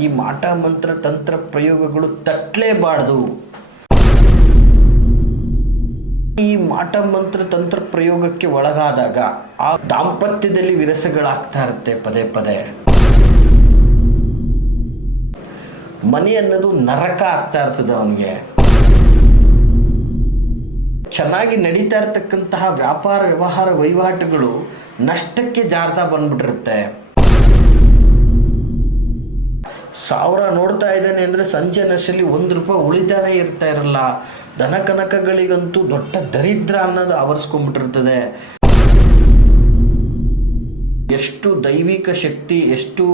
ಈ ಮಾಟ ಮಂತ್ರ ತಂತ್ರ ಪ್ರಯೋಗಗಳು ತಟ್ಟಲೇಬಾರ್ದು ಈ ಮಾಟ ಮಂತ್ರ ತಂತ್ರ ಪ್ರಯೋಗಕ್ಕೆ ಒಳಗಾದಾಗ ಆ ದಾಂಪತ್ಯದಲ್ಲಿ ವಿರಸಗಳಾಗ್ತಾ ಇರುತ್ತೆ ಪದೇ ಪದೇ. ಮನೆ ಅನ್ನೋದು ನರಕ ಆಗ್ತಾ ಇರ್ತದೆ ಅವನಿಗೆ. ಚೆನ್ನಾಗಿ ನಡೀತಾ ಇರ್ತಕ್ಕಂತಹ ವ್ಯಾಪಾರ ವ್ಯವಹಾರ ವಹಿವಾಟುಗಳು ನಷ್ಟಕ್ಕೆ ಜಾರ್ತಾ ಬಂದ್ಬಿಟ್ಟಿರುತ್ತೆ. ಸಾವಿರ ನೋಡ್ತಾ ಇದ್ದಾನೆ ಅಂದರೆ ಸಂಜೆ ನಶಲ್ಲಿ ಒಂದು ರೂಪಾಯಿ ಉಳಿತಾನೆ ಇರ್ತಾ ಇರಲ್ಲ. ದನ ಕನಕಗಳಿಗಂತೂ ದೊಡ್ಡ ದರಿದ್ರ ಅನ್ನೋದು ಆವರಿಸ್ಕೊಂಡ್ಬಿಟ್ಟಿರ್ತದೆ. ಎಷ್ಟು ದೈವಿಕ ಶಕ್ತಿ, ಎಷ್ಟು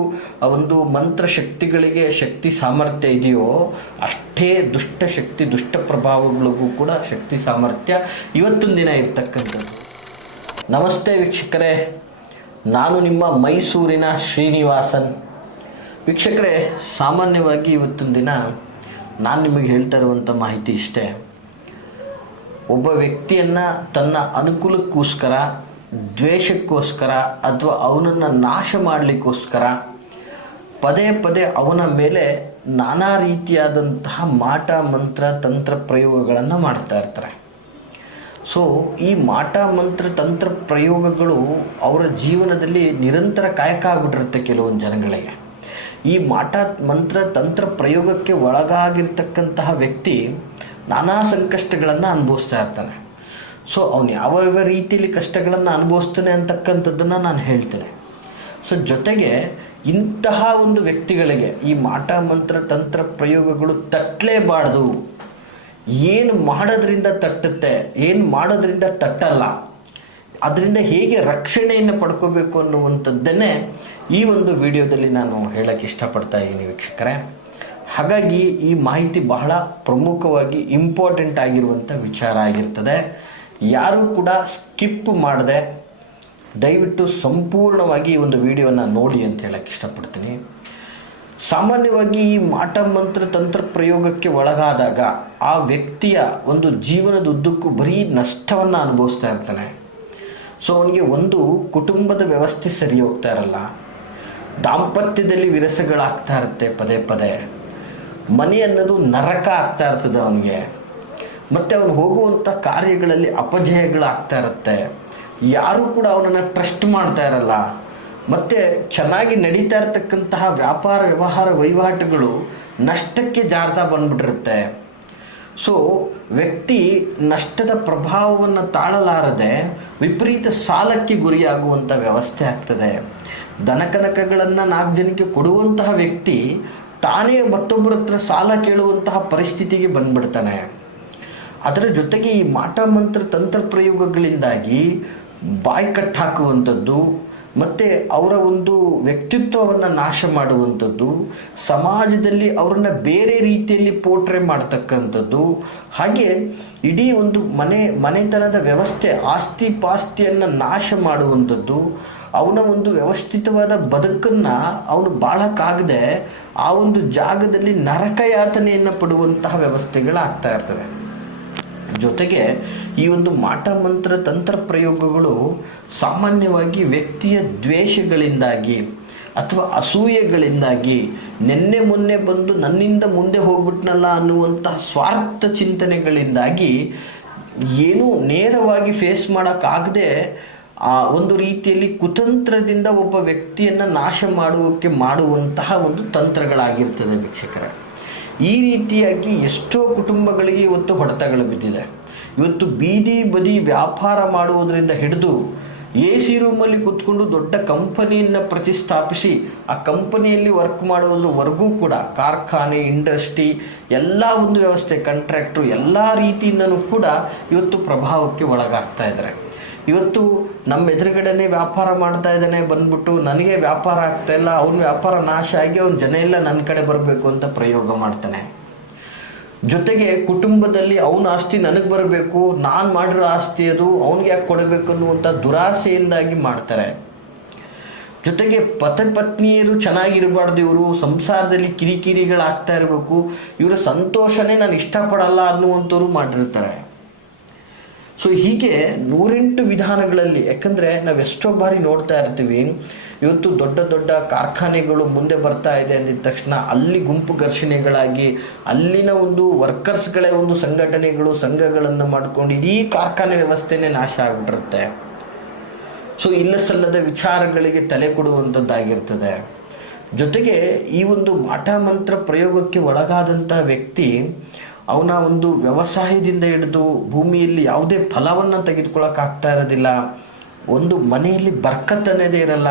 ಒಂದು ಮಂತ್ರ ಶಕ್ತಿಗಳಿಗೆ ಶಕ್ತಿ ಸಾಮರ್ಥ್ಯ ಇದೆಯೋ ಅಷ್ಟೇ ದುಷ್ಟ ಶಕ್ತಿ, ದುಷ್ಟ ಪ್ರಭಾವಗಳಿಗೂ ಕೂಡ ಶಕ್ತಿ ಸಾಮರ್ಥ್ಯ ಇವತ್ತಿನ ದಿನ ಇರ್ತಕ್ಕಂಥದ್ದು. ನಮಸ್ತೆ ವೀಕ್ಷಕರೇ, ನಾನು ನಿಮ್ಮ ಮೈಸೂರಿನ ಶ್ರೀನಿವಾಸನ್. ವೀಕ್ಷಕರೇ, ಸಾಮಾನ್ಯವಾಗಿ ಇವತ್ತಿನ ದಿನ ನಾನು ನಿಮಗೆ ಹೇಳ್ತಾ ಇರುವಂಥ ಮಾಹಿತಿ ಇಷ್ಟೇ. ಒಬ್ಬ ವ್ಯಕ್ತಿಯನ್ನು ತನ್ನ ಅನುಕೂಲಕ್ಕೋಸ್ಕರ, ದ್ವೇಷಕ್ಕೋಸ್ಕರ ಅಥವಾ ಅವನನ್ನು ನಾಶ ಮಾಡಲಿಕ್ಕೋಸ್ಕರ ಪದೇ ಪದೇ ಅವನ ಮೇಲೆ ನಾನಾ ರೀತಿಯಾದಂತಹ ಮಾಟ, ಮಂತ್ರ, ತಂತ್ರ ಪ್ರಯೋಗಗಳನ್ನು ಮಾಡ್ತಾ ಇರ್ತಾರೆ. ಸೊ ಈ ಮಾಟ, ಮಂತ್ರ, ತಂತ್ರ ಪ್ರಯೋಗಗಳು ಅವರ ಜೀವನದಲ್ಲಿ ನಿರಂತರ ಕಾಯಕ ಆಗ್ಬಿಟ್ಟಿರುತ್ತೆ ಕೆಲವೊಂದು ಜನಗಳಿಗೆ. ಈ ಮಾಟ ಮಂತ್ರ ತಂತ್ರ ಪ್ರಯೋಗಕ್ಕೆ ಒಳಗಾಗಿರ್ತಕ್ಕಂತಹ ವ್ಯಕ್ತಿ ನಾನಾ ಸಂಕಷ್ಟಗಳನ್ನು ಅನುಭವಿಸ್ತಾ ಇರ್ತಾನೆ. ಸೊ ಅವನು ಯಾವ ಯಾವ ರೀತಿಯಲ್ಲಿ ಕಷ್ಟಗಳನ್ನು ಅನುಭವಿಸ್ತಾನೆ ಅಂತಕ್ಕಂಥದ್ದನ್ನು ನಾನು ಹೇಳ್ತೇನೆ. ಸೊ ಜೊತೆಗೆ ಇಂತಹ ಒಂದು ವ್ಯಕ್ತಿಗಳಿಗೆ ಈ ಮಾಟ, ಮಂತ್ರ, ತಂತ್ರ ಪ್ರಯೋಗಗಳು ತಟ್ಟಲೇಬಾರ್ದು ಏನು ಮಾಡೋದ್ರಿಂದ ತಟ್ಟುತ್ತೆ, ಏನು ಮಾಡೋದ್ರಿಂದ ತಟ್ಟಲ್ಲ, ಅದರಿಂದ ಹೇಗೆ ರಕ್ಷಣೆಯನ್ನು ಪಡ್ಕೋಬೇಕು ಅನ್ನುವಂಥದ್ದನ್ನೇ ಈ ಒಂದು ವಿಡಿಯೋದಲ್ಲಿ ನಾನು ಹೇಳಕ್ಕೆ ಇಷ್ಟಪಡ್ತಾ ಇದ್ದೀನಿ ವೀಕ್ಷಕರೇ. ಹಾಗಾಗಿ ಈ ಮಾಹಿತಿ ಬಹಳ ಪ್ರಮುಖವಾಗಿ ಇಂಪಾರ್ಟೆಂಟ್ ಆಗಿರುವಂಥ ವಿಚಾರ ಆಗಿರ್ತದೆ. ಯಾರೂ ಕೂಡ ಸ್ಕಿಪ್ ಮಾಡದೆ ದಯವಿಟ್ಟು ಸಂಪೂರ್ಣವಾಗಿ ಈ ಒಂದು ವಿಡಿಯೋನ ನೋಡಿ ಅಂತ ಹೇಳಕ್ಕೆ ಇಷ್ಟಪಡ್ತೀನಿ. ಸಾಮಾನ್ಯವಾಗಿ ಈ ಮಾಟ ಮಂತ್ರ ತಂತ್ರ ಪ್ರಯೋಗಕ್ಕೆ ಒಳಗಾದಾಗ ಆ ವ್ಯಕ್ತಿಯ ಒಂದು ಜೀವನದ ಉದ್ದಕ್ಕೂ ಬರೀ ನಷ್ಟವನ್ನು ಅನುಭವಿಸ್ತಾ ಇರ್ತಾನೆ. ಸೊ ಅವನಿಗೆ ಒಂದು ಕುಟುಂಬದ ವ್ಯವಸ್ಥೆ ಸರಿ ಹೋಗ್ತಾ ಇರಲ್ಲ. ದಾಂಪತ್ಯದಲ್ಲಿ ವಿರಸಗಳಾಗ್ತಾ ಇರುತ್ತೆ ಪದೇ ಪದೇ. ಮನೆ ಅನ್ನೋದು ನರಕ ಆಗ್ತಾ ಇರ್ತದೆ ಅವನಿಗೆ. ಮತ್ತು ಅವನು ಹೋಗುವಂಥ ಕಾರ್ಯಗಳಲ್ಲಿ ಅಪಜಯಗಳಾಗ್ತಾ ಇರುತ್ತೆ. ಯಾರೂ ಕೂಡ ಅವನನ್ನು ಟ್ರಸ್ಟ್ ಮಾಡ್ತಾ ಇರಲ್ಲ. ಮತ್ತು ಚೆನ್ನಾಗಿ ನಡೀತಾ ಇರತಕ್ಕಂತಹ ವ್ಯಾಪಾರ, ವ್ಯವಹಾರ, ವಹಿವಾಟುಗಳು ನಷ್ಟಕ್ಕೆ ಜಾರ್ತಾ ಬಂದ್ಬಿಟ್ಟಿರುತ್ತೆ. ಸೊ ವ್ಯಕ್ತಿ ನಷ್ಟದ ಪ್ರಭಾವವನ್ನು ತಾಳಲಾರದೆ ವಿಪರೀತ ಸಾಲಕ್ಕೆ ಗುರಿಯಾಗುವಂಥ ವ್ಯವಸ್ಥೆ ಆಗ್ತದೆ. ದನಕನಕಗಳನ್ನು ನಾಲ್ಕು ಜನಕ್ಕೆ ಕೊಡುವಂತಹ ವ್ಯಕ್ತಿ ತಾನೇ ಮತ್ತೊಬ್ಬರ ಹತ್ರ ಸಾಲ ಕೇಳುವಂತಹ ಪರಿಸ್ಥಿತಿಗೆ ಬಂದ್ಬಿಡ್ತಾನೆ. ಅದರ ಜೊತೆಗೆ ಈ ಮಾಟ ಮಂತ್ರ ತಂತ್ರ ಪ್ರಯೋಗಗಳಿಂದಾಗಿ ಬಾಯಿ ಕಟ್ ಹಾಕುವಂಥದ್ದು ಮತ್ತು ಅವರ ಒಂದು ವ್ಯಕ್ತಿತ್ವವನ್ನು ನಾಶ ಮಾಡುವಂಥದ್ದು, ಸಮಾಜದಲ್ಲಿ ಅವ್ರನ್ನ ಬೇರೆ ರೀತಿಯಲ್ಲಿ ಪೋಟ್ರೆ ಮಾಡ್ತಕ್ಕಂಥದ್ದು, ಹಾಗೆ ಇಡೀ ಒಂದು ಮನೆ ಮನೆತನದ ವ್ಯವಸ್ಥೆ, ಆಸ್ತಿ ಪಾಸ್ತಿಯನ್ನು ನಾಶ ಮಾಡುವಂಥದ್ದು ಅವನ ಒಂದು ವ್ಯವಸ್ಥಿತವಾದ ಬದುಕನ್ನು ಅವನು ಬಾಳಕ್ಕಾಗದೆ ಆ ಒಂದು ಜಾಗದಲ್ಲಿ ನರಕಯಾತನೆಯನ್ನು ಪಡುವಂತಹ ವ್ಯವಸ್ಥೆಗಳಾಗ್ತಾ ಇರ್ತದೆ ಜೊತೆಗೆ ಈ ಒಂದು ಮಾಟ ಮಂತ್ರ ತಂತ್ರ ಪ್ರಯೋಗಗಳು ಸಾಮಾನ್ಯವಾಗಿ ವ್ಯಕ್ತಿಯ ದ್ವೇಷಗಳಿಂದಾಗಿ ಅಥವಾ ಅಸೂಯೆಗಳಿಂದಾಗಿ ನಿನ್ನೆ ಮೊನ್ನೆ ಬಂದು ನನ್ನಿಂದ ಮುಂದೆ ಹೋಗ್ಬಿಟ್ನಲ್ಲ ಅನ್ನುವಂತಹ ಸ್ವಾರ್ಥ ಚಿಂತನೆಗಳಿಂದಾಗಿ ಏನೂ ನೇರವಾಗಿ ಫೇಸ್ ಮಾಡೋಕ್ಕಾಗದೆ ಆ ಒಂದು ರೀತಿಯಲ್ಲಿ ಕುತಂತ್ರದಿಂದ ಒಬ್ಬ ವ್ಯಕ್ತಿಯನ್ನು ನಾಶ ಮಾಡುವಕ್ಕೆ ಮಾಡುವಂತಹ ಒಂದು ತಂತ್ರಗಳಾಗಿರ್ತದೆ ವೀಕ್ಷಕರ. ಈ ರೀತಿಯಾಗಿ ಎಷ್ಟೋ ಕುಟುಂಬಗಳಿಗೆ ಇವತ್ತು ಹೊಡೆತಗಳು ಬಿದ್ದಿದೆ. ಇವತ್ತು ಬೀದಿ ಬದಿ ವ್ಯಾಪಾರ ಮಾಡುವುದರಿಂದ ಹಿಡಿದು ಎ ಸಿ ರೂಮಲ್ಲಿ ಕೂತ್ಕೊಂಡು ದೊಡ್ಡ ಕಂಪನಿಯನ್ನು ಪ್ರತಿಷ್ಠಾಪಿಸಿ ಆ ಕಂಪನಿಯಲ್ಲಿ ವರ್ಕ್ ಮಾಡೋದ್ರವರೆಗೂ ಕೂಡ ಕಾರ್ಖಾನೆ, ಇಂಡಸ್ಟ್ರಿ ಎಲ್ಲ ಒಂದು ವ್ಯವಸ್ಥೆ, ಕಾಂಟ್ರಾಕ್ಟ್ರು ಎಲ್ಲ ರೀತಿಯಿಂದನೂ ಕೂಡ ಇವತ್ತು ಪ್ರಭಾವಕ್ಕೆ ಒಳಗಾಗ್ತಾ ಇದ್ದಾರೆ. ಇವತ್ತು ನಮ್ಮ ಎದುರುಗಡೆನೆ ವ್ಯಾಪಾರ ಮಾಡ್ತಾ ಇದ್ದಾನೆ, ಬಂದ್ಬಿಟ್ಟು ನನಗೆ ವ್ಯಾಪಾರ ಆಗ್ತಾ ಇಲ್ಲ, ಅವನ ವ್ಯಾಪಾರ ನಾಶ ಆಗಿ ಅವ್ನ ಜನ ಎಲ್ಲ ನನ್ನ ಕಡೆ ಬರಬೇಕು ಅಂತ ಪ್ರಯೋಗ ಮಾಡ್ತಾನೆ. ಜೊತೆಗೆ ಕುಟುಂಬದಲ್ಲಿ ಅವನ ಆಸ್ತಿ ನನಗೆ ಬರಬೇಕು, ನಾನು ಮಾಡಿರೋ ಆಸ್ತಿ ಅದು ಅವನಿಗೆ ಯಾಕೆ ಕೊಡಬೇಕು ಅನ್ನುವಂಥ ದುರಾಸೆಯಿಂದಾಗಿ ಮಾಡ್ತಾರೆ. ಜೊತೆಗೆ ಪತಿ ಪತ್ನಿಯರು ಚೆನ್ನಾಗಿರಬಾರ್ದು, ಇವರು ಸಂಸಾರದಲ್ಲಿ ಕಿರಿಕಿರಿಗಳಾಗ್ತಾ ಇರಬೇಕು, ಇವರ ಸಂತೋಷನೇ ನಾನು ಇಷ್ಟಪಡಲ್ಲ ಅನ್ನುವಂಥವ್ರು ಮಾಡಿರ್ತಾರೆ. ಸೊ ಹೀಗೆ ನೂರೆಂಟು ವಿಧಾನಗಳಲ್ಲಿ, ಯಾಕಂದರೆ ನಾವು ಎಷ್ಟೋ ಬಾರಿ ನೋಡ್ತಾ ಇರ್ತೀವಿ, ಇವತ್ತು ದೊಡ್ಡ ದೊಡ್ಡ ಕಾರ್ಖಾನೆಗಳು ಮುಂದೆ ಬರ್ತಾ ಇದೆ ಅಂದಿದ ತಕ್ಷಣ ಅಲ್ಲಿ ಗುಂಪು ಘರ್ಷಣೆಗಳಾಗಿ, ಅಲ್ಲಿನ ಒಂದು ವರ್ಕರ್ಸ್ಗಳೇ ಒಂದು ಸಂಘಟನೆಗಳು, ಸಂಘಗಳನ್ನು ಮಾಡ್ಕೊಂಡು ಇಡೀ ಕಾರ್ಖಾನೆ ವ್ಯವಸ್ಥೆನೇ ನಾಶ ಆಗಿಬಿಟ್ಟಿರುತ್ತೆ. ಸೊ ಇಲ್ಲ ಸಲ್ಲದ ವಿಚಾರಗಳಿಗೆ ತಲೆ ಕೊಡುವಂಥದ್ದಾಗಿರ್ತದೆ ಜೊತೆಗೆ ಈ ಒಂದು ಮಾಟ ಮಂತ್ರ ಪ್ರಯೋಗಕ್ಕೆ ಒಳಗಾದಂಥ ವ್ಯಕ್ತಿ ಅವನ ಒಂದು ವ್ಯವಸಾಯದಿಂದ ಹಿಡಿದು ಭೂಮಿಯಲ್ಲಿ ಯಾವುದೇ ಫಲವನ್ನು ತೆಗೆದುಕೊಳ್ಳೋಕ್ಕಾಗ್ತಾ ಇರೋದಿಲ್ಲ. ಒಂದು ಮನೆಯಲ್ಲಿ ಬರ್ಕತ್ ಅನ್ನೋದೇ ಇರಲ್ಲ.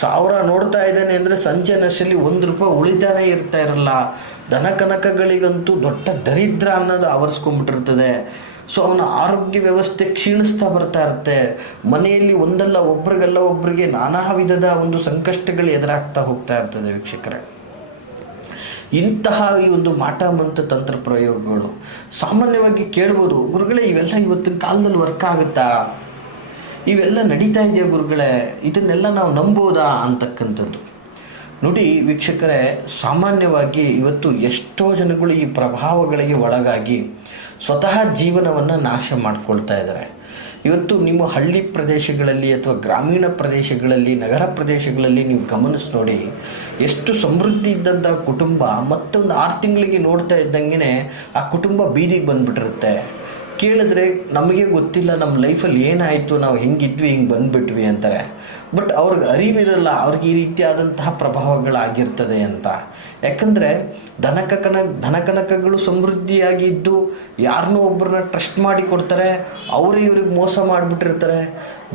ಸಾವಿರ ನೋಡ್ತಾ ಇದ್ದಾನೆ ಅಂದರೆ ಸಂಜೆ ನಶಲ್ಲಿ ಒಂದು ರೂಪಾಯಿ ಉಳಿತಾನೆ ಇರ್ತಾ ಇರಲ್ಲ. ದನ ಕನಕಗಳಿಗಂತೂ ದೊಡ್ಡ ದರಿದ್ರ ಅನ್ನೋದು ಆವರಿಸ್ಕೊಂಡ್ಬಿಟ್ಟಿರ್ತದೆ. ಸೊ ಅವನ ಆರೋಗ್ಯ ವ್ಯವಸ್ಥೆ ಕ್ಷೀಣಿಸ್ತಾ ಬರ್ತಾ ಇರುತ್ತೆ. ಮನೆಯಲ್ಲಿ ಒಂದಲ್ಲ ಒಬ್ರಿಗೆಲ್ಲ ಒಬ್ರಿಗೆ ನಾನಾ ವಿಧದ ಒಂದು ಸಂಕಷ್ಟಗಳು ಎದುರಾಗ್ತಾ ಹೋಗ್ತಾ ಇರ್ತದೆ ವೀಕ್ಷಕರೇ. ಇಂತಹ ಈ ಒಂದು ಮಾಟ ಮಂತ್ರ ತಂತ್ರ ಪ್ರಯೋಗಗಳು ಸಾಮಾನ್ಯವಾಗಿ ಕೇಳ್ಬೋದು, ಗುರುಗಳೇ, ಇವೆಲ್ಲ ಇವತ್ತಿನ ಕಾಲದಲ್ಲಿ ವರ್ಕ್ ಆಗುತ್ತಾ? ಇವೆಲ್ಲ ನಡೀತಾ ಇದೆಯಾ ಗುರುಗಳೇ? ಇದನ್ನೆಲ್ಲ ನಾವು ನಂಬೋದಾ ಅಂತಕ್ಕಂಥದ್ದು. ನೋಡಿ ವೀಕ್ಷಕರೇ, ಸಾಮಾನ್ಯವಾಗಿ ಇವತ್ತು ಎಷ್ಟೋ ಜನಗಳು ಈ ಪ್ರಭಾವಗಳಿಗೆ ಒಳಗಾಗಿ ಸ್ವತಃ ಜೀವನವನ್ನು ನಾಶ ಮಾಡ್ಕೊಳ್ತಾ ಇದ್ದಾರೆ. ಇವತ್ತು ನಿಮ್ಮ ಹಳ್ಳಿ ಪ್ರದೇಶಗಳಲ್ಲಿ ಅಥವಾ ಗ್ರಾಮೀಣ ಪ್ರದೇಶಗಳಲ್ಲಿ, ನಗರ ಪ್ರದೇಶಗಳಲ್ಲಿ ನೀವು ಗಮನಿಸಿ ನೋಡಿ, ಎಷ್ಟು ಸಮೃದ್ಧಿ ಇದ್ದಂಥ ಕುಟುಂಬ ಮತ್ತೊಂದು ಆರು ತಿಂಗಳಿಗೆ ನೋಡ್ತಾ ಇದ್ದಂಗೆ ಆ ಕುಟುಂಬ ಬೀದಿಗೆ ಬಂದುಬಿಟ್ಟಿರುತ್ತೆ. ಕೇಳಿದ್ರೆ ನಮಗೆ ಗೊತ್ತಿಲ್ಲ ನಮ್ಮ ಲೈಫಲ್ಲಿ ಏನಾಯಿತು, ನಾವು ಹೆಂಗಿದ್ವಿ, ಹಿಂಗೆ ಬಂದುಬಿಟ್ವಿ ಅಂತಾರೆ. ಬಟ್ ಅವ್ರಿಗೆ ಅರಿವಿರಲ್ಲ, ಅವ್ರಿಗೆ ಈ ರೀತಿಯಾದಂತಹ ಪ್ರಭಾವಗಳಾಗಿರ್ತದೆ ಅಂತ. ಯಾಕಂದರೆ ಧನಕಕನ ಧನಕನಕಗಳು ಸಮೃದ್ಧಿಯಾಗಿದ್ದು ಯಾರನ್ನೂ ಒಬ್ಬರನ್ನ ಟ್ರಸ್ಟ್ ಮಾಡಿ ಕೊಡ್ತಾರೆ ಅವರು ಇವ್ರಿಗೆ ಮೋಸ ಮಾಡಿಬಿಟ್ಟಿರ್ತಾರೆ.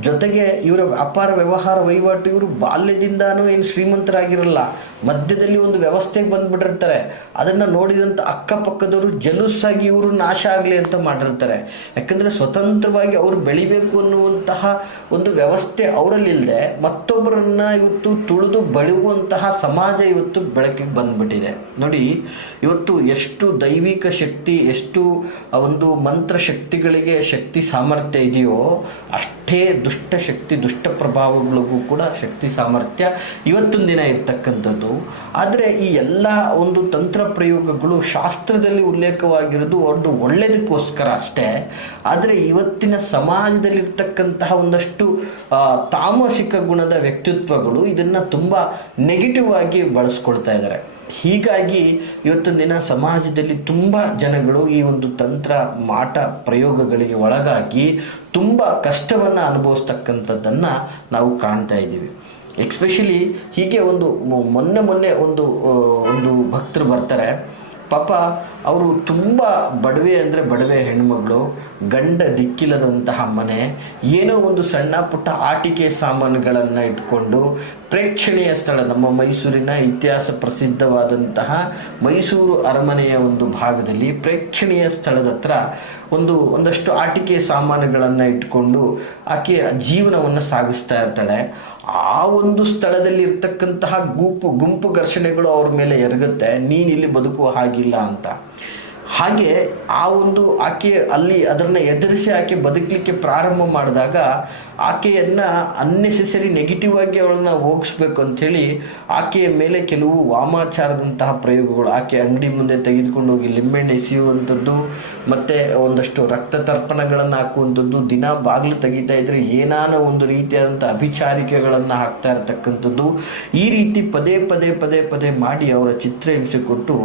ಜೊತೆಗೆ ಇವರ ವ್ಯಾಪಾರ ವ್ಯವಹಾರ ವಹಿವಾಟು, ಇವರು ಬಾಲ್ಯದಿಂದಾನು ಏನು ಶ್ರೀಮಂತರಾಗಿರಲ್ಲ, ಮಧ್ಯದಲ್ಲಿ ಒಂದು ವ್ಯವಸ್ಥೆಗೆ ಬಂದ್ಬಿಟ್ಟಿರ್ತಾರೆ. ಅದನ್ನು ನೋಡಿದಂಥ ಅಕ್ಕಪಕ್ಕದವರು ಜಲುಸಾಗಿ ಇವರು ನಾಶ ಆಗಲಿ ಅಂತ ಮಾಡಿರ್ತಾರೆ. ಯಾಕಂದರೆ ಸ್ವತಂತ್ರವಾಗಿ ಅವರು ಬೆಳಿಬೇಕು ಅನ್ನುವಂತಹ ಒಂದು ವ್ಯವಸ್ಥೆ ಅವರಲ್ಲಿಲ್ಲದೆ ಮತ್ತೊಬ್ಬರನ್ನ ಇವತ್ತು ತುಳಿದು ಬಳುವಂತಹ ಸಮಾಜ ಇವತ್ತು ಬೆಳಕಿಗೆ ಬಂದ್ಬಿಟ್ಟಿದೆ. ನೋಡಿ, ಇವತ್ತು ಎಷ್ಟು ದೈವಿಕ ಶಕ್ತಿ, ಎಷ್ಟು ಒಂದು ಮಂತ್ರ ಶಕ್ತಿಗಳಿಗೆ ಶಕ್ತಿ ಸಾಮರ್ಥ್ಯ ಇದೆಯೋ ಅಷ್ಟೇ ದುಷ್ಟ ಶಕ್ತಿ, ದುಷ್ಟ ಪ್ರಭಾವಗಳಿಗೂ ಕೂಡ ಶಕ್ತಿ ಸಾಮರ್ಥ್ಯ ಇವತ್ತಿನ ದಿನ ಇರ್ತಕ್ಕಂಥದ್ದು. ಆದರೆ ಈ ಎಲ್ಲ ಒಂದು ತಂತ್ರ ಪ್ರಯೋಗಗಳು ಶಾಸ್ತ್ರದಲ್ಲಿ ಉಲ್ಲೇಖವಾಗಿರೋದು ಒಂದು ಒಳ್ಳೆಯದಕ್ಕೋಸ್ಕರ ಅಷ್ಟೇ. ಆದರೆ ಇವತ್ತಿನ ಸಮಾಜದಲ್ಲಿರ್ತಕ್ಕಂತಹ ಒಂದಷ್ಟು ತಾಮಸಿಕ ಗುಣದ ವ್ಯಕ್ತಿತ್ವಗಳು ಇದನ್ನು ತುಂಬ ನೆಗೆಟಿವ್ ಆಗಿ ಬಳಸ್ಕೊಳ್ತಾ ಇದ್ದಾರೆ ಹೀಗಾಗಿ ಇವತ್ತಿನ ದಿನ ಸಮಾಜದಲ್ಲಿ ತುಂಬ ಜನಗಳು ಈ ಒಂದು ತಂತ್ರ ಮಾಟ ಪ್ರಯೋಗಗಳಿಗೆ ಒಳಗಾಗಿ ತುಂಬ ಕಷ್ಟವನ್ನು ಅನುಭವಿಸ್ತಕ್ಕಂಥದ್ದನ್ನು ನಾವು ಕಾಣ್ತಾ ಇದ್ದೀವಿ. ಎಕ್ಸ್ಪೆಷಲಿ ಹೀಗೆ ಒಂದು ಮೊನ್ನೆ ಮೊನ್ನೆ ಒಂದು ಒಂದು ಭಕ್ತರು ಬರ್ತಾರೆ. ಪಾಪ, ಅವರು ತುಂಬ ಬಡವೆ ಅಂದರೆ ಬಡವೆ ಹೆಣ್ಮಗಳು, ಗಂಡ ದಿಕ್ಕಿಲ್ಲದಂತಹ ಮನೆ, ಏನೋ ಒಂದು ಸಣ್ಣ ಪುಟ್ಟ ಆಟಿಕೆ ಸಾಮಾನುಗಳನ್ನು ಇಟ್ಕೊಂಡು ಪ್ರೇಕ್ಷಣೀಯ ಸ್ಥಳ, ನಮ್ಮ ಮೈಸೂರಿನ ಇತಿಹಾಸ ಪ್ರಸಿದ್ಧವಾದಂತಹ ಮೈಸೂರು ಅರಮನೆಯ ಒಂದು ಭಾಗದಲ್ಲಿ ಪ್ರೇಕ್ಷಣೀಯ ಸ್ಥಳದ ಹತ್ರ ಒಂದು, ಒಂದಷ್ಟು ಆಟಿಕೆ ಸಾಮಾನುಗಳನ್ನು ಇಟ್ಕೊಂಡು ಆಕೆಯ ಜೀವನವನ್ನು ಸಾಗಿಸ್ತಾ ಇರ್ತಾಳೆ. ಆ ಒಂದು ಸ್ಥಳದಲ್ಲಿ ಇರ್ತಕ್ಕಂತಹ ಗುಂಪು ಗುಂಪು ಘರ್ಷಣೆಗಳು ಅವ್ರ ಮೇಲೆ ಎರಗುತ್ತೆ. ನೀನು ಇಲ್ಲಿ ಬದುಕುವ ಹಾಗಿಲ್ಲ ಅಂತ. ಹಾಗೆ ಆ ಒಂದು ಆಕೆ ಅಲ್ಲಿ ಅದನ್ನು ಎದುರಿಸಿ ಆಕೆ ಬದುಕಲಿಕ್ಕೆ ಪ್ರಾರಂಭ ಮಾಡಿದಾಗ ಆಕೆಯನ್ನು ಅನ್ನೆಸೆಸರಿ ನೆಗೆಟಿವ್ ಆಗಿ ಅವಳನ್ನ ಹೋಗಿಸ್ಬೇಕು ಅಂಥೇಳಿ ಆಕೆಯ ಮೇಲೆ ಕೆಲವು ವಾಮಾಚಾರದಂತಹ ಪ್ರಯೋಗಗಳು. ಆಕೆ ಅಂಗಡಿ ಮುಂದೆ ತೆಗೆದುಕೊಂಡು ಹೋಗಿ ಲಿಂಬೆಣ್ಣೆ ಎಸೆಯುವಂಥದ್ದು, ಮತ್ತು ಒಂದಷ್ಟು ರಕ್ತ ತರ್ಪಣಗಳನ್ನು ಹಾಕುವಂಥದ್ದು, ದಿನ ಬಾಗಿಲು ತೆಗಿತಾ ಇದ್ರೆ ಏನಾನ ಒಂದು ರೀತಿಯಾದಂಥ ಅಭಿಚಾರಿಕೆಗಳನ್ನು ಹಾಕ್ತಾ ಇರತಕ್ಕಂಥದ್ದು. ಈ ರೀತಿ ಪದೇ ಪದೇ ಪದೇ ಪದೇ ಮಾಡಿ ಅವರ ಚಿತ್ರಹಿಂಸೆ ಕೊಟ್ಟು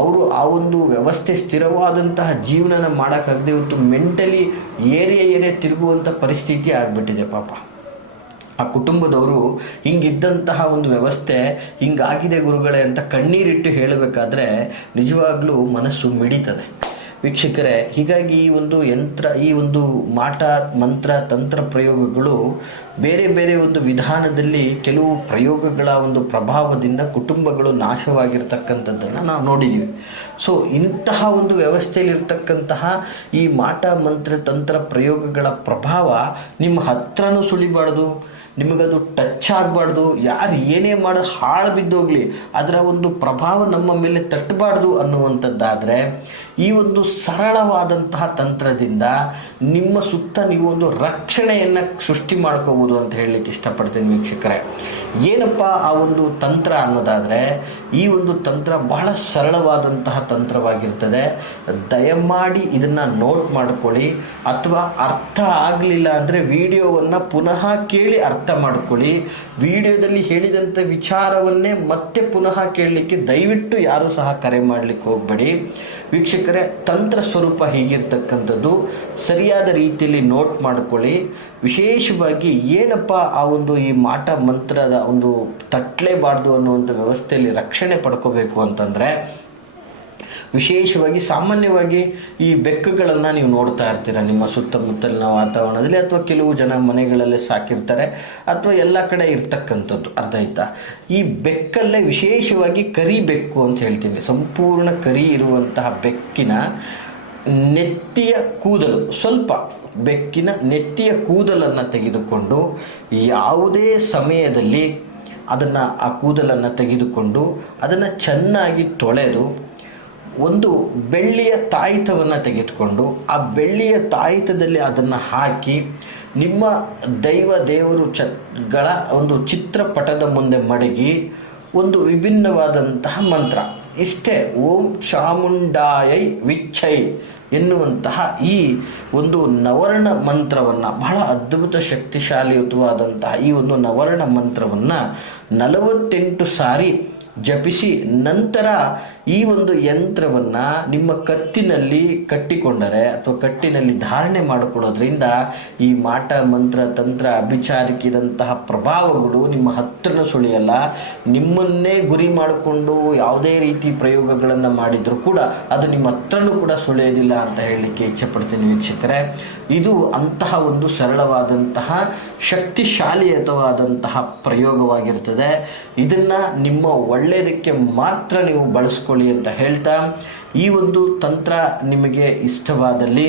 ಅವರು ಆ ಒಂದು ವ್ಯವಸ್ಥೆ ಸ್ಥಿರವಾದಂತಹ ಜೀವನನ ಮಾಡೋಕ್ಕಾಗದೆ ಇವತ್ತು ಮೆಂಟಲಿ ಏರಿಯಾ ಏರಿಯಾ ತಿರುಗುವಂಥ ಪರಿಸ್ಥಿತಿ ಆಗಿಬಿಟ್ಟಿದೆ. ಪಾಪ. ಆ ಕುಟುಂಬದವರು ಹಿಂಗಿದ್ದಂತಹ ಒಂದು ವ್ಯವಸ್ಥೆ ಹಿಂಗಾಗಿದೆ ಗುರುಗಳೇ ಅಂತ ಕಣ್ಣೀರಿಟ್ಟು ಹೇಳಬೇಕಾದ್ರೆ ನಿಜವಾಗ್ಲೂ ಮನಸ್ಸು ಮಿಡಿತದೆ. ವೀಕ್ಷಕರೇ, ಹೀಗಾಗಿ ಈ ಒಂದು ಯಂತ್ರ, ಈ ಒಂದು ಮಾಟ, ಮಂತ್ರ, ತಂತ್ರ ಪ್ರಯೋಗಗಳು ಬೇರೆ ಬೇರೆ ಒಂದು ವಿಧಾನದಲ್ಲಿ ಕೆಲವು ಪ್ರಯೋಗಗಳ ಒಂದು ಪ್ರಭಾವದಿಂದ ಕುಟುಂಬಗಳು ನಾಶವಾಗಿರ್ತಕ್ಕಂಥದ್ದನ್ನು ನಾವು ನೋಡಿದ್ದೀವಿ ಸೊ ಇಂತಹ ಒಂದು ವ್ಯವಸ್ಥೆಯಲ್ಲಿರ್ತಕ್ಕಂತಹ ಈ ಮಾಟ, ಮಂತ್ರ, ತಂತ್ರ ಪ್ರಯೋಗಗಳ ಪ್ರಭಾವ ನಿಮ್ಮ ಹತ್ರನೂ ಸುಳಿಬಾರ್ದು ನಿಮಗದು ಟಚ್ ಆಗಬಾರ್ದು, ಯಾರು ಏನೇ ಮಾಡೋ ಹಾಳು ಬಿದ್ದೋಗ್ಲಿ, ಅದರ ಒಂದು ಪ್ರಭಾವ ನಮ್ಮ ಮೇಲೆ ತಟ್ಟಬಾರ್ದು ಅನ್ನುವಂಥದ್ದಾದರೆ ಈ ಒಂದು ಸರಳವಾದಂತಹ ತಂತ್ರದಿಂದ ನಿಮ್ಮ ಸುತ್ತ ನೀವು ಒಂದು ರಕ್ಷಣೆಯನ್ನು ಸೃಷ್ಟಿ ಮಾಡ್ಕೋಬೋದು ಅಂತ ಹೇಳಲಿಕ್ಕೆ ಇಷ್ಟಪಡ್ತೀನಿ ವೀಕ್ಷಕರೇ. ಏನಪ್ಪ ಆ ಒಂದು ತಂತ್ರ ಅನ್ನೋದಾದರೆ, ಈ ಒಂದು ತಂತ್ರ ಬಹಳ ಸರಳವಾದಂತಹ ತಂತ್ರವಾಗಿರ್ತದೆ. ದಯಮಾಡಿ ಇದನ್ನು ನೋಟ್ ಮಾಡ್ಕೊಳ್ಳಿ. ಅಥವಾ ಅರ್ಥ ಆಗಲಿಲ್ಲ ಅಂದರೆ ವಿಡಿಯೋವನ್ನು ಪುನಃ ಕೇಳಿ ಅರ್ಥ ಮಾಡ್ಕೊಳ್ಳಿ. ವಿಡಿಯೋದಲ್ಲಿ ಹೇಳಿದಂಥ ವಿಚಾರವನ್ನೇ ಮತ್ತೆ ಪುನಃ ಕೇಳಲಿಕ್ಕೆ ದಯವಿಟ್ಟು ಯಾರೂ ಸಹ ಕರೆ ಮಾಡಲಿಕ್ಕೆ ಹೋಗಬೇಡಿ. ವೀಕ್ಷಕರೇ, ತಂತ್ರ ಸ್ವರೂಪ ಹೀಗಿರ್ತಕ್ಕಂಥದ್ದು ಸರಿಯಾದ ರೀತಿಯಲ್ಲಿ ನೋಟ್ ಮಾಡಿಕೊಳ್ಳಿ. ವಿಶೇಷವಾಗಿ ಏನಪ್ಪ ಆ ಒಂದು ಈ ಮಾಟ ಮಂತ್ರದ ಒಂದು ತಟ್ಟಲೇಬಾರ್ದು ಅನ್ನುವಂಥ ವ್ಯವಸ್ಥೆಯಲ್ಲಿ ರಕ್ಷಣೆ ಪಡ್ಕೋಬೇಕು ಅಂತಂದರೆ ವಿಶೇಷವಾಗಿ ಸಾಮಾನ್ಯವಾಗಿ ಈ ಬೆಕ್ಕುಗಳನ್ನು ನೀವು ನೋಡ್ತಾ ಇರ್ತೀರ? ನಿಮ್ಮ ಸುತ್ತಮುತ್ತಲಿನ ವಾತಾವರಣದಲ್ಲಿ ಅಥವಾ ಕೆಲವು ಜನ ಮನೆಗಳಲ್ಲೇ ಸಾಕಿರ್ತಾರೆ ಅಥವಾ ಎಲ್ಲ ಕಡೆ ಇರ್ತಕ್ಕಂಥದ್ದು ಅರ್ಥ ಆಯ್ತಾ ಈ ಬೆಕ್ಕಲ್ಲೇ ವಿಶೇಷವಾಗಿ ಕರಿ ಬೆಕ್ಕು ಅಂತ ಹೇಳ್ತೀನಿ. ಸಂಪೂರ್ಣ ಕರಿ ಇರುವಂತಹ ಬೆಕ್ಕಿನ ನೆತ್ತಿಯ ಕೂದಲು, ಸ್ವಲ್ಪ ಬೆಕ್ಕಿನ ನೆತ್ತಿಯ ಕೂದಲನ್ನು ತೆಗೆದುಕೊಂಡು ಯಾವುದೇ ಸಮಯದಲ್ಲಿ ಅದನ್ನು ಆ ಕೂದಲನ್ನು ತೆಗೆದುಕೊಂಡು ಅದನ್ನು ಚೆನ್ನಾಗಿ ತೊಳೆದು ಒಂದು ಬೆಳ್ಳಿಯ ತಾಯಿತವನ್ನು ತೆಗೆದುಕೊಂಡು ಆ ಬೆಳ್ಳಿಯ ತಾಯಿತದಲ್ಲಿ ಅದನ್ನು ಹಾಕಿ ನಿಮ್ಮ ದೈವ ದೇವರು ಚಗಳ ಒಂದು ಚಿತ್ರಪಟದ ಮುಂದೆ ಮಡಗಿ ಒಂದು ವಿಭಿನ್ನವಾದಂತಹ ಮಂತ್ರ. ಇಷ್ಟೇ, ಓಂ ಚಾಮುಂಡಾಯೈ ವಿಚ್ಛೈ ಎನ್ನುವಂತಹ ಈ ಒಂದು ನವರ್ಣ ಮಂತ್ರವನ್ನು, ಬಹಳ ಅದ್ಭುತ ಶಕ್ತಿಶಾಲಿಯುತವಾದಂತಹ ಈ ಒಂದು ನವರ್ಣ ಮಂತ್ರವನ್ನು ನಲವತ್ತೆಂಟು ಸಾರಿ ಜಪಿಸಿ ನಂತರ ಈ ಒಂದು ಯಂತ್ರವನ್ನು ನಿಮ್ಮ ಕತ್ತಿನಲ್ಲಿ ಕಟ್ಟಿಕೊಂಡರೆ ಅಥವಾ ಕಟ್ಟಿನಲ್ಲಿ ಧಾರಣೆ ಮಾಡಿಕೊಳ್ಳೋದ್ರಿಂದ ಈ ಮಾಟ, ಮಂತ್ರ, ತಂತ್ರ, ಅಭಿಚಾರಿಕಿದಂತಹ ಪ್ರಭಾವಗಳು ನಿಮ್ಮ ಹತ್ತಿರನ ಸುಳಿಯಲ್ಲ. ನಿಮ್ಮನ್ನೇ ಗುರಿ ಮಾಡಿಕೊಂಡು ಯಾವುದೇ ರೀತಿ ಪ್ರಯೋಗಗಳನ್ನು ಮಾಡಿದರೂ ಕೂಡ ಅದು ನಿಮ್ಮ ಹತ್ರನೂ ಕೂಡ ಸುಳಿಯೋದಿಲ್ಲ ಅಂತ ಹೇಳಲಿಕ್ಕೆ ಇಚ್ಛೆಪಡ್ತೀನಿ ವೀಕ್ಷಕರೇ. ಇದು ಅಂತಹ ಒಂದು ಸರಳವಾದಂತಹ ಶಕ್ತಿಶಾಲಿಯುತವಾದಂತಹ ಪ್ರಯೋಗವಾಗಿರ್ತದೆ. ಇದನ್ನು ನಿಮ್ಮ ಒಳ್ಳೆಯದಕ್ಕೆ ಮಾತ್ರ ನೀವು ಬಳಸ್ಕೊಳ್ಳಿ ಅಂತ ಹೇಳ್ತಾ, ಈ ಒಂದು ತಂತ್ರ ನಿಮಗೆ ಇಷ್ಟವಾದಲ್ಲಿ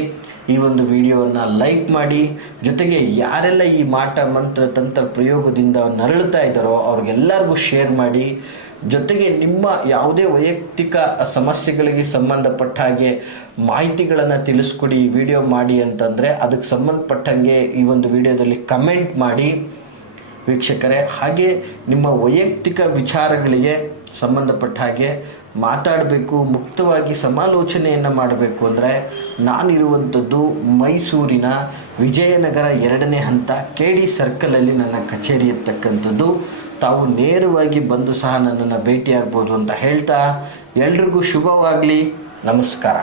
ಈ ಒಂದು ವಿಡಿಯೋವನ್ನು ಲೈಕ್ ಮಾಡಿ, ಜೊತೆಗೆ ಯಾರೆಲ್ಲ ಈ ಮಾಟ, ಮಂತ್ರ, ತಂತ್ರ ಪ್ರಯೋಗದಿಂದ ನರಳುತ್ತಾ ಇದ್ದಾರೋ ಅವ್ರಿಗೆಲ್ಲರಿಗೂ ಶೇರ್ ಮಾಡಿ ಜೊತೆಗೆ ನಿಮ್ಮ ಯಾವುದೇ ವೈಯಕ್ತಿಕ ಸಮಸ್ಯೆಗಳಿಗೆ ಸಂಬಂಧಪಟ್ಟ ಹಾಗೆ ಮಾಹಿತಿಗಳನ್ನು ತಿಳಿಸ್ಕೊಡಿ ವಿಡಿಯೋ ಮಾಡಿ ಅಂತಂದರೆ ಅದಕ್ಕೆ ಸಂಬಂಧಪಟ್ಟಂಗೆ ಈ ಒಂದು ವಿಡಿಯೋದಲ್ಲಿ ಕಮೆಂಟ್ ಮಾಡಿ. ವೀಕ್ಷಕರೇ, ಹಾಗೆ ನಿಮ್ಮ ವೈಯಕ್ತಿಕ ವಿಚಾರಗಳಿಗೆ ಸಂಬಂಧಪಟ್ಟ ಹಾಗೆ ಮಾತಾಡಬೇಕು, ಮುಕ್ತವಾಗಿ ಸಮಾಲೋಚನೆಯನ್ನು ಮಾಡಬೇಕು ಅಂದರೆ ನಾನಿರುವಂಥದ್ದು ಮೈಸೂರಿನ ವಿಜಯನಗರ ಎರಡನೇ ಹಂತ ಕೆ ಡಿ ಸರ್ಕಲಲ್ಲಿ ನನ್ನ ಕಚೇರಿ ಇರ್ತಕ್ಕಂಥದ್ದು. ತಾವು ನೇರವಾಗಿ ಬಂದು ಸಹ ನನ್ನನ್ನು ಭೇಟಿಯಾಗ್ಬೋದು ಅಂತ ಹೇಳ್ತಾ ಎಲ್ರಿಗೂ ಶುಭವಾಗಲಿ. ನಮಸ್ಕಾರ.